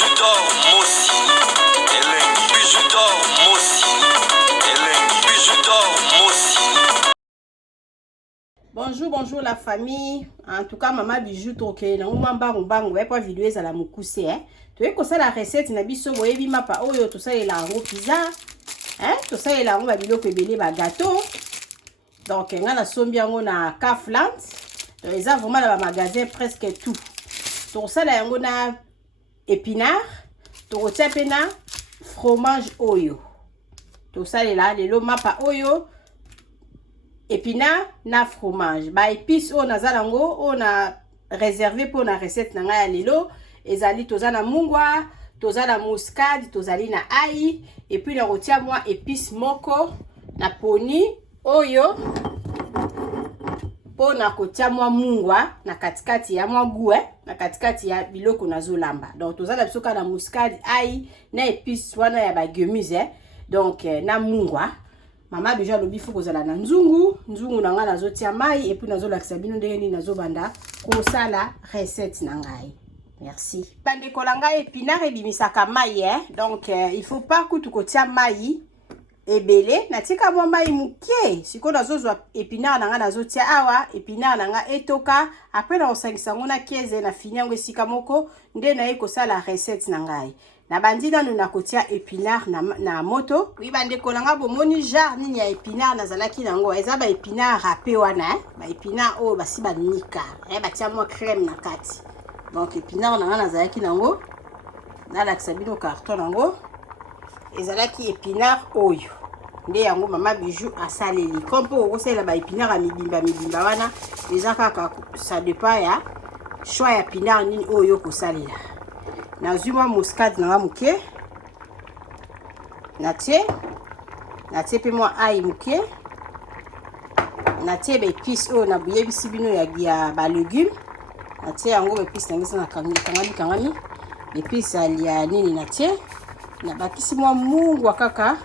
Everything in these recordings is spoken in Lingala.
bijou d'or, Mossi. Elengi, bijou d'or, Mossi. Elengi, bijou d'or, Mossi. Bonjour la famille. En tout cas, maman bijou toke na mbangu ba pas vidéo za la mukuse Tu veux que ça la recette na biso boyebi mapa oyo to ça la ro pizza. To ça la ro ba biloko ebele ba gâteau. Donc nga na sombi yango na Kaufland. Donc ils ont vraiment dans le magasin presque tout. To ça la yango na épinard, to retia pena fromage oyo. To ça là lelo mapa oyo épinard na fromage ba épices on azalango on a réservé pour la recette na ya lelo ezali tozana mungwa tozana muscade tozali na ail et puis na rotia moi épices moko na poni oyo pona kotia moi mungwa na katikati ya moi goût na katikati ya biloko nazolamba donc tozala bisoka na muscade ail na épices wana ya ba gemise donc na mungwa Mama bijou alobi fu kozala na nzungu na nga nazotia mai et puis nazolakisa bino ndenge nini nazobanda kosala recette na ngai. Merci. Bande kolanga épinard ebimisaka mai donc il faut pas kutu kotia mai ebele natika mwa mai mukie siko nazozwa épinard na nga nazotia awa épinard na nga etoka après na osangisa ngona 15 na fini yango esika moko nde na ekosala recette na ngai. Na bandi nanu na kotia épinard na moto. Oui bande kolanga bomoni jar nini ya épinard nazalaki nango. Eza ba épinard râpé wana ba épinard o basi ba nika. Batia mo crème na kati. Donc épinard nanga nazalaki nango. Na lakisa bino carton nango. Ezalaki épinard oyo. Nde yango mama bijou asaleli. Kompo okosala ba épinard a mibimba wana. Eza kaka ça dépend ya choix ya épinard nini oyo kosalela. Na zuma muscade na muke natie pe moi ail muke natie ba épices o na buye bisibino ya ba légumes natie yango ba épices ngisa na kangami épices ya nini natie na bakisi moi mungwa kaka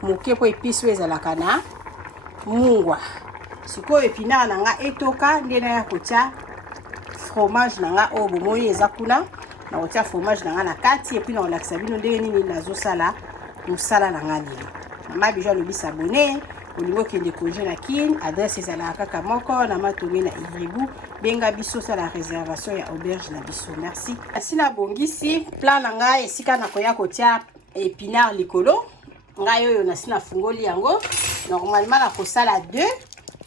muke po épices ezalaka na mungwa siko épinard na nga etoka ndena ya kotia fromage na nga o bomoni eza kuna na otia fromage na nga na kati et puis na olakisa bino ndenge nini nazosala mosala na nga lelo. Mama bijou alobi s'abonner olingo kende congé na kin adresse ezalaka kaka moko na matonge na Ivribu benga biso sala réservation ya auberge na biso. Merci. Asi na bongisi plan na nga esika na koya kotia épinard likolo ngai oyo nasi na fungoli yango normalement na kosala 2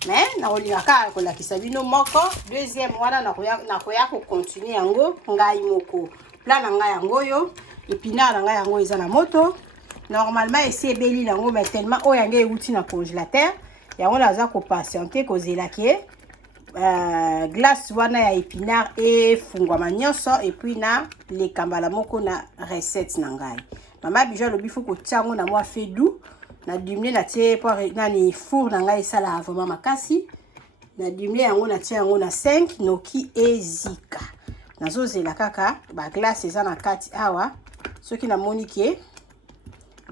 mais na olingaka kolakisa bino moko deuxième wana na koya ko continuer yango ngai moko plan na ngai yango yo épinard na ngai yango eza na moto normalement esi ebeli yango mais tellement o yango euti na congélateur yango naza ko patienter kozela ke glace wana ya épinard et fungwa nyonso et puis na le kambala moko na recette na ngai mama bijou lobi fu ko tiango na moi fait doux na dumle na tie pour nani four na ngai sala vraiment makasi na dumle yango na tie yango na 5 noki ezika nazozela kaka ba glace eza na kati awa soki na monike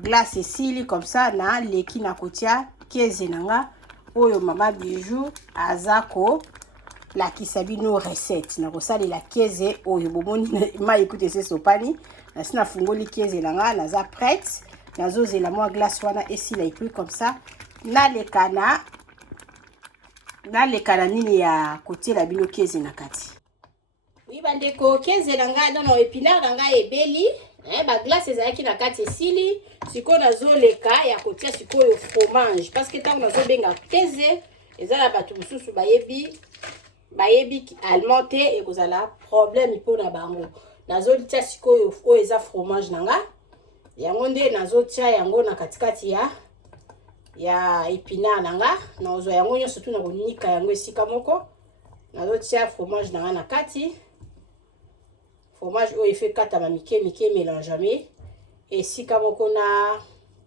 glace esili comme ça na leki na kotia 15 nanga oyo mama bijou azako la kisabino recette na kosalela 15 oyo bomoni ma écoute c'est sopani na sina fungoli 15 nanga naza prête nazozela moi glace wana esila et puis comme ça na lekana nini ya kotiela bino 15 na kati. Oui bandeko 15 nanga dans épinard nanga ebeli ba glace ezalaki na kati esili siko nazoleka ya kotia sikoyo fromage parce que tant nazobenga 15 ezala bato mususu bayebi allemand te et kozala problème mpona bango nazolitia sikoyo oyo eza fromage nanga yango nde nazotia yango na katikati ya épinard nanga nazwa yango nyonso tu na konika yango esika moko nazotia fromage nanga na kati fromage oyo efe katama mike mélangeame esika moko na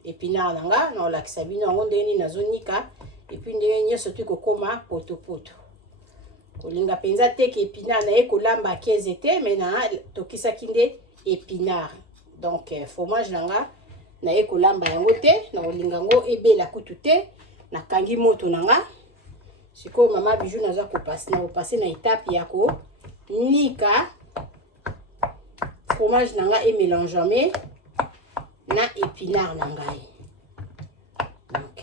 épinard nanga na olakisa bino yango ndenge nini nazonika et puis ndenge nyonso tu kokoma poto kolinga penza te ke épinard na ye kolamba 15 te mais na tokisaki nde épinard donc fromage nanga na ye kolamba yango te na olinga ngo ebela kutu te na kangi moto nanga siko mama bijou naza kopasser na étape ya ko nika fromage na ngai et mélange mais na épinard na ngai. Donc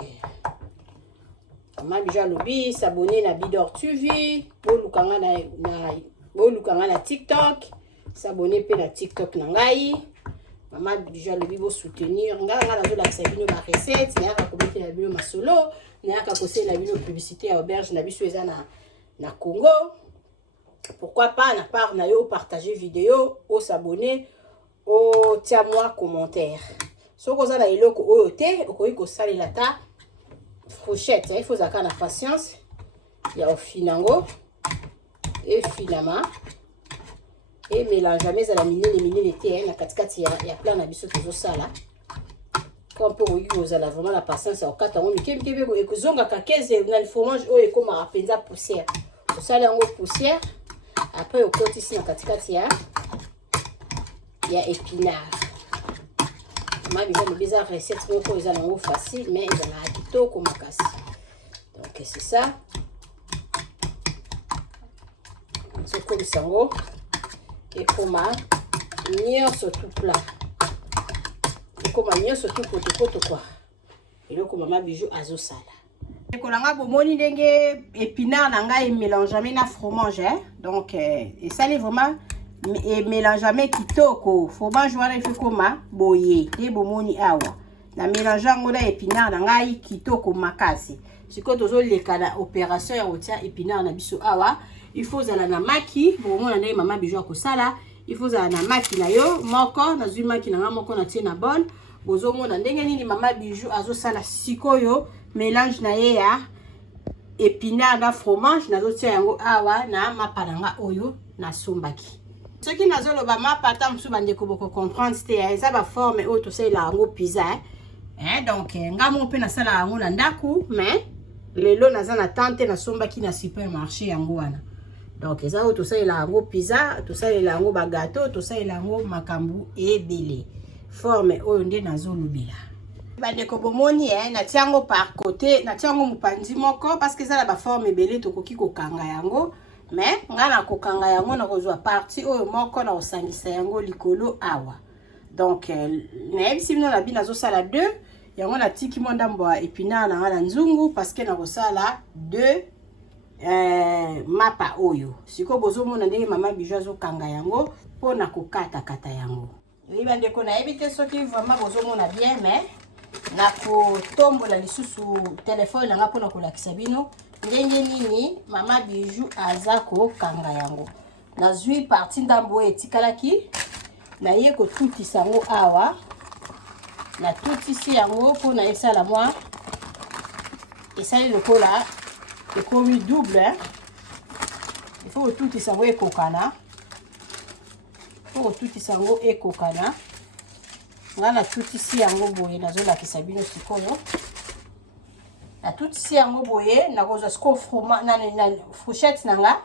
Maman Bijou alobi s'abonner na Bidor TV, bolukanga na TikTok, s'abonner pe na TikTok na ngai. Maman Bijou alobi bo soutenir nga nazo la sabino ba recette, na ka komete na bino masolo, na ka kose na bino publicité à auberge na biso eza na Congo. Pourquoi pas na part na yo partager vidéo, au s'abonner, au tia moi commentaire. Soko za na eloko oyo te, okoyi ko salela ta fourchette, il faut avoir la patience. Il y a au finango et finalement et mélange jamais à la mini les thé na katikati il y a plein d'habitudes de ça là. Quand pour vous avez vraiment la patience au katango mikebe et que zonga ka 15 na le fromage o et comme apenza poussière. Ça là en poussière. Après au côté ici na katikati il y a épinard. Ma Bijou le bizarre recette pour ils ont facile mais ils ont un kito comme makasi. Donc c'est ça. C'est comme sango et comme nion surtout plat. Et comme nion surtout poto quoi. Et là comme Maman Bijou azo sala. Kolanga bomoni ndenge épinard na ngai mélange mais na fromage hein. Donc et ça est vraiment et mélange avec kitoko fromage wana il fait comme boye te bomoni awa na mélange ngona épinard na ngai kitoko makasi siko tozo leka na opération ya otia épinard na biso awa il faut zala na maki bomona ndenge Maman Bijou akosala il faut zala na maki na yo moko na zui maki na nga moko na tie na bol bozo mona ndenge nini Maman Bijou azo sala sikoyo mélange na ye ya épinard na fromage nazo tia yango awa na mapalanga oyo na sombaki. Ce qui n'a pas ma patam sous bande ko boko comprendre c'était ça ba forme auto c'est la ngo pizza hein donc ngamo pe na sala ngo na ndaku mais lelo naza na tante na somba ki na supermarché yango wana donc ça auto c'est la ngo pizza tout ça la ngo ba gâteau tout ça la ngo makambu et belé forme oyo nde nazo lubila bande ko bomoni na tiango par côté na tiango mupandi moko parce que ça la ba forme belé to koki ko kanga yango. Mais ngana kokanga yango na kozwa partie oyo moko na osangisa yango likolo awa. Donc na ebisi bino na bina zo sala 2 yango na tiki monda mboa épinard na ngala nzungu parce que na kosala 2 mapa oyo. Siko bozo mona ndenge Maman Bijou zo kanga yango pona kokata kata yango. Oui bande ko na ebite soki vraiment bozo mona bien mais na ko tombola lisusu téléphone na nga pona ko lakisa bino. Ndenge nini Maman Bijou azako kanga yango na zui parti ndambo etikalaki na ye ko tuti sango awa na tuti si yango po na esala moi esali lokola ekomi double hein? Il faut tuti sango ekokana ngana tuti si yango boye nazola kisabino sikoyo. Na tout ici yango boye na koza sko fromage na fourchette nanga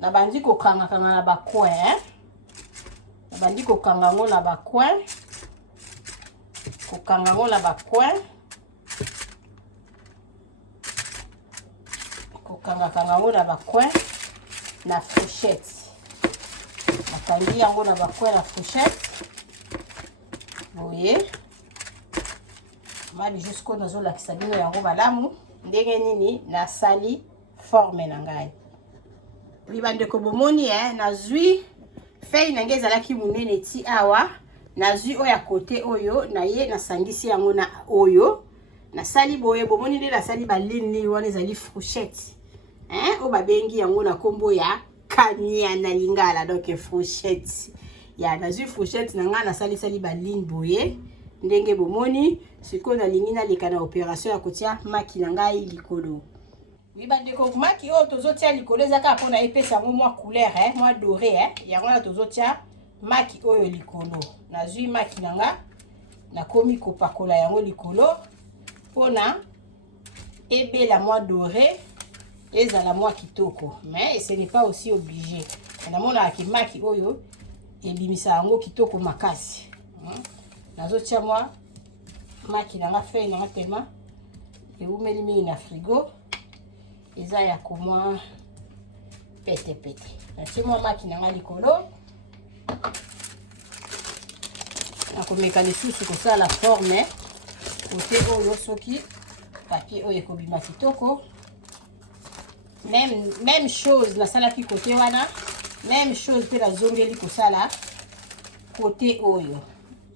na bandi ko kanga na ba coin na bandi ko kanga ngo na ba coin na fourchette na kandi yango na ba coin na fourchette boye mali jusqu'au nazo la kisabino yango balamu ndenge nini na sali forme na ngai libande ko bomoni na zui fei na ngeza la ki munene ti awa na zui oya côté oyo na ye na sangisi yango na oyo na sali boye bomoni nde la sali balini wana ezali fourchette o babengi yango na kombo ya kania na lingala donc fourchette ya na zui fourchette na nga na sali balini boye ndenge bomoni siko na lingi na leka na opération ya kotia maki na ngai likolo. Libande ko maki o tozotia likolo ezaka pona epesa yango mwa couleur mwa doré yango na tozotia maki oyo likolo. Na zui maki na nga na komi kopakola yango likolo pona ebela mwa doré ezala mwa kitoko mais ce n'est pas aussi obligé. Na mona ki maki oyo elimisa yango kitoko makasi. Nazotia moi maki na nga fei na tellement et umeli mingi na frigo eza ya komwa pete na tia moi maki na nga likolo nakomeka lisusu kosala forme côté oyo soki papier oyo ekobima kitoko. Même chose nasalaki côté wana, même chose mpe nazongeli kosala côté oyo.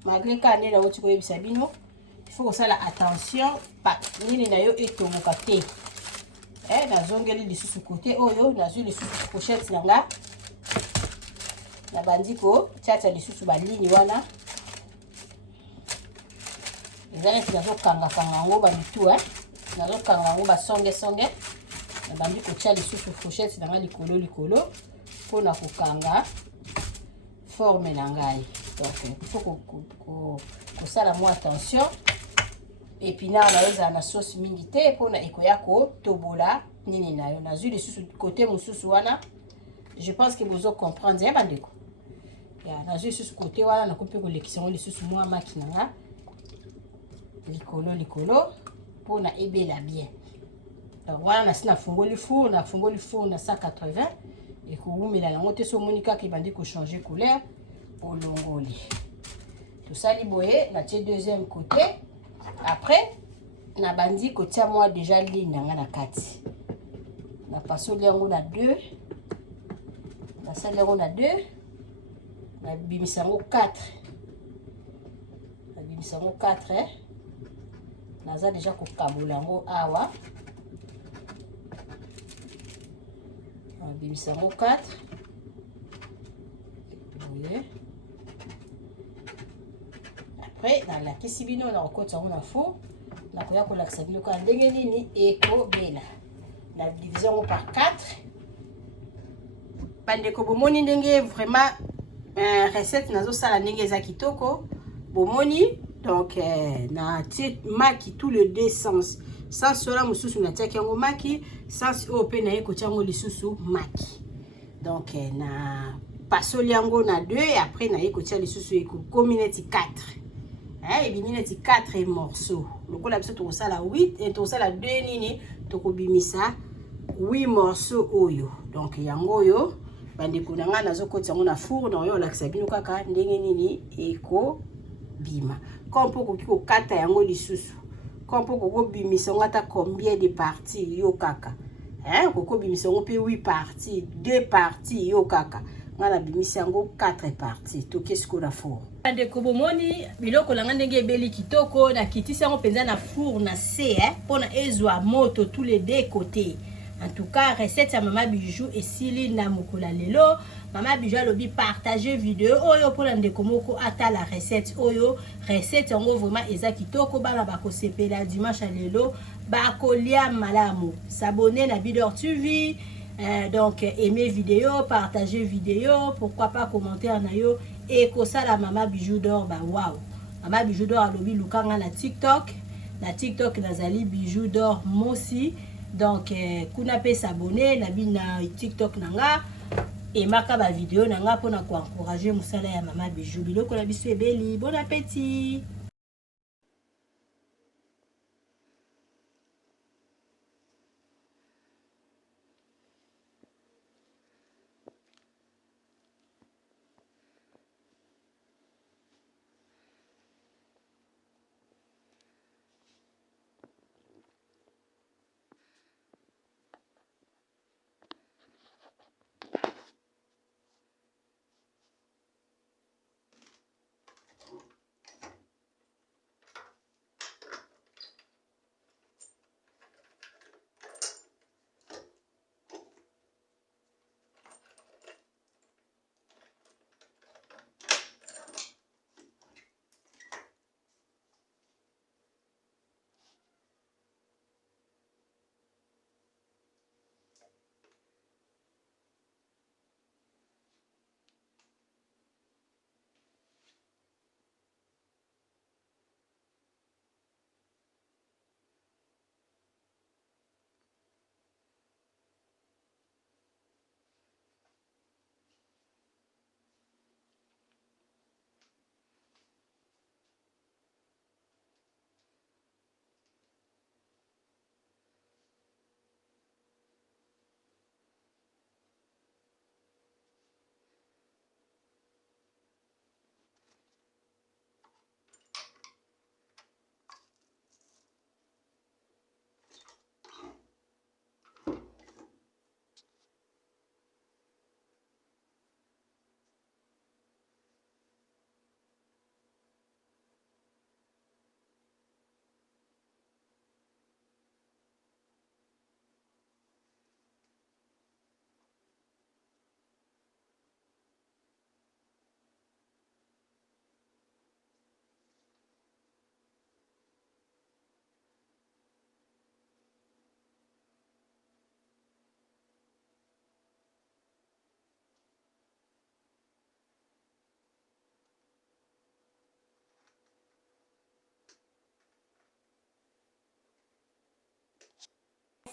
Malgré ka nde nauti koyebisa bino, il faut kosala attention pa nini na yo etongoka te. Nazongeli lisusu côté oyo, nazwi lisusu pochette nanga. Nabandi kotiatia lisusu balini wana. Eza neti nazokanga yango bamitu, nazokanga yango basonge. Nabandi kotia lisusu pochette nanga likolo mpona kokanga forme na ngai. Donc il faut kosala mo attention. Épinard na ezala na sauce mingi te mpona ekoya kotobola nini na yo. Nazwi lisusu côté mosusu wana. Je pense que bozo comprendre ya bandeko. Ya nazwi lisusu côté wana nakomi mpe kolekisa yango lisusu mwa maki nanga likolo mpona ebela bien. Donc wana nasi nafungoli four na 180 ekowumela yango te so omoni kaka ebandi kochanger couleur olongoli. Tosali boye natie deuxième côté. Après nabandi kotia moi déjà ligne nanga na kati. Napasoli yango na 2. Nasali yango na 2. Nabimisa yango 4. Nabimisa yango 4 naza déjà kokabola yango awa. Nabimisa yango 4. Boye. Après nalakisi bino na kokota yango na four. Nakoya kolakisa bino ka ndenge nini ekobela. Na division yango par 4. Bandeko bomoni ndenge vraiment recette nazosala ndenge eza kitoko. Bomoni donc na tie maki tout le deux sens. Sans cela mosusu na tiaki yango maki, sans oyo pe na ye kotia yango lisusu maki. Donc na pasoli yango na 2 et après na ye kotia lisusu ekokomi neti 4. Ebimi neti 4 morceaux. Lokola biso tokosala 8 et tokosala 2 nini tokobimisa 8 morceaux oyo. Donc yango oyo bandeko na nga nazokota yango na four na oyo olakisa bino kaka ndenge nini ekobima. Comme mpo koki kokata yango lisusu. Comme mpo kokobimisa yango ata combien de parties yo kaka. Kokobimisa yango mpe 8 parties, 2 parties yo kaka. Nga nabimisa yango 4 parties. Toke siko na four. Bandeko bomoni biloko na nga ndenge ebeli kitoko na kitisi yango penza na four na se mpona ezwa moto tous les deux côtés. En tout cas, recette ya Mama Bijou esili na mokolo lelo. Mama Bijou alobi partager vidéo oyo pour ndeko moko ata la recette oyo. Recette yango vraiment eza kitoko bana bakosepela dimanche lelo bakolia malamu. S'abonner na Bidor TV. Donc aimer vidéo, partager vidéo, pourquoi pas commentaire na yo et kosala Mama Bijou d'or ba wow. Mama Bijou d'or alobi lukanga na TikTok. Na TikTok nazali Bijou d'or mosi. Donc kuna pe s'abonner na bina TikTok nanga et maka ba vidéo nanga pona ko encourager musala ya Mama Bijou. Biloko na biso ebeli. Bon appétit.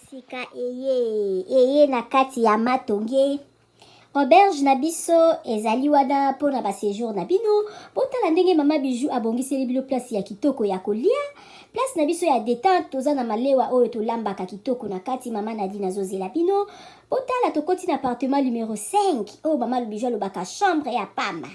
sika eye na kati ya matonge. Auberge na biso ezali wana pona ba séjour na bino. Botala ndenge mama Bijou abongiseli bilo place ya kitoko ya kolia. Place na biso ya détente toza na malewa oyo tolambaka kitoko na kati mama Nadine azozela bino. Botala tokoti na appartement numéro 5. Oh mama Bijou alobaka chambre ya pamba.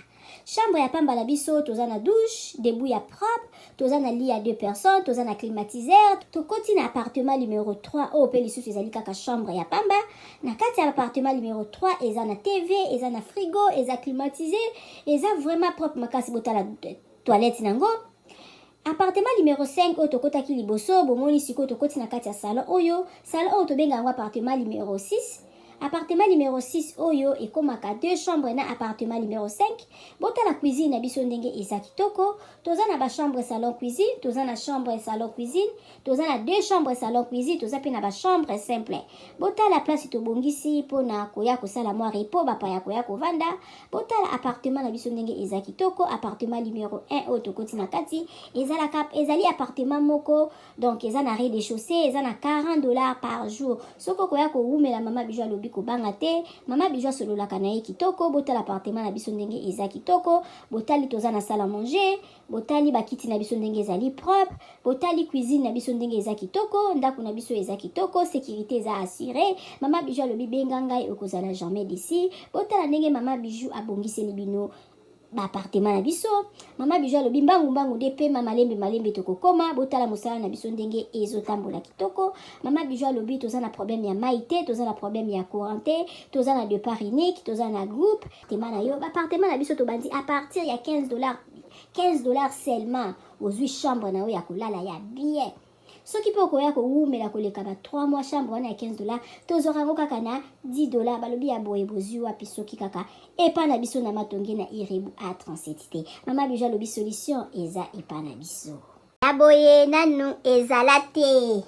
Chambre ya pamba na biso toza na douche, debout ya propre, toza na lit à 2 personnes, toza na climatiseur, tokoti na appartement numéro 3. Oh pe lisusu ezali kaka chambre ya pamba. Na kati ya appartement numéro 3 eza na TV, eza na frigo, eza climatisé, eza vraiment propre makasi botala toilette nango. Appartement numéro 5 oyo tokotaki liboso bomoni sikoyo tokoti na kati ya salon oyo tobenga yango appartement numéro 6. Appartement numéro 6 oyo ekomaka 2 chambres na appartement numéro 5. Botala cuisine na biso ndenge eza kitoko. Toza na ba chambre salon cuisine, toza na chambre salon cuisine, toza na 2 chambres salon cuisine, toza pe na ba chambre simple. Botala place tobongisi pona koya kosala mwa repos bapa ya koya kovanda. Botala appartement na biso ndenge eza kitoko. Appartement numéro 1 oyo tokoti na kati ezali appartement moko, donc eza na rez-de-chaussée, eza na $40 par jour. Soko koya ko umela mama Bijou alobi kobanga te, mama Bijou sololaka na ye kitoko. Botala appartement na biso ndenge eza kitoko. Botali toza na salle à manger, botali bakiti na biso ndenge ezali propre, botali cuisine na biso ndenge eza kitoko, ndako na biso eza kitoko, sécurité eza assurée. Mama Bijou alobi benga ngai okozala jamais d'ici. Botala ndenge mama Bijou abongiseli bino ba appartement na biso. Mama Bijou alobi mbangu de pe malembe tokokoma. Botala mosala na biso ndenge ezotambola kitoko. Mama Bijou alobi toza na problème ya maïté, toza na problème ya courante, toza na départ unique, toza na groupe. Tema na yo ba appartement na biso tobandi à partir ya $15 seulement. Ozwi chambre na yo ya kolala ya bien. Soki pe okoya koumela koleka ba 3 mois chambre wana ya $15, tozorango kaka na $10. Balobi ya boye bozwi wapi soki kaka epa na biso na matonge na Irebu A37 te. Mama Bijou alobi solution eza epa na biso. Ya boye nanu ezala te.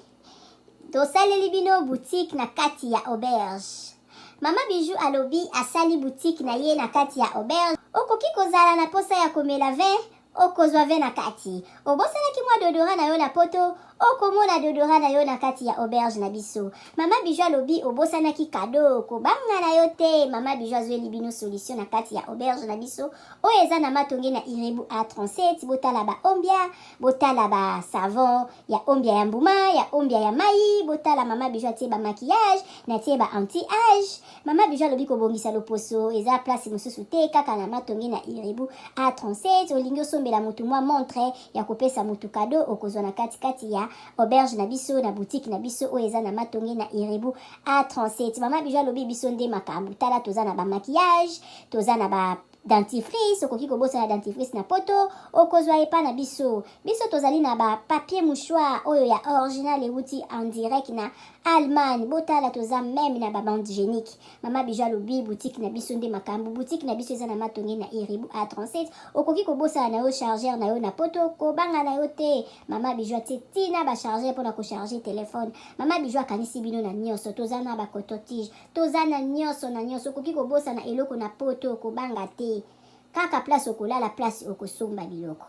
Tosaleli bino boutique na kati ya auberge. Mama Bijou alobi asali boutique na ye na kati ya auberge. Okoki kozala na posa ya komela vin, okozwa vin na kati. Obosalaki mwa dodora na yo na poto, okomona dodora na yo na kati ya auberge na biso. Mama Bijou alobi obosanaki kado kobanga na yo te. Mama Bijou azweli bino solution na kati ya auberge na biso oyo eza na matonge na Irebu A37. Botala ba ombia, botala ba savon ya ombia ya mbuma, ya ombia ya mai. Botala mama Bijou atie ba maquillage na tie ba anti-age. Mama Bijou alobi kobongisa loposo eza place mosusu te kaka na matonge na Irebu A37. Olingi osombela mutu mwa montre ya kopesa mutu kado okozwa na kati ya auberge na biso na boutique na biso oyo eza na matonge na Irebu A37. Mama Bijou alobi biso nde makambo. Tala toza na ba maquillage, toza na ba dentifrice, okoki kobosa na dentifrice na poto okozwa epa na biso. Biso tozali na ba papier mouchoir oyo ya original euti en direct na Allemagne. Botala toza même na ba bande hygiénique. Mama Bijou alobi boutique na biso nde makambo. Boutique na biso eza na matonge na Irebu A37. Okoki kobosa na yo chargeur na yo na poto kobanga na yo te. Mama Bijou atie tina ba chargeur pona ko charger téléphone. Mama Bijou akanisi bino na nyonso. Toza na ba coton-tige, toza na nyonso na nyonso. Okoki kobosa na eloko na poto kobanga te. Kaka place okolala, place okosomba biloko.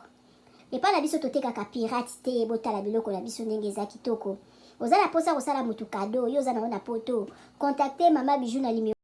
Epa na biso totekaka pirate te. Botala biloko na biso ndenge eza kitoko. Ozala posa kosala mutu kado yo za na poto. Contactez Mama Bijou na numéro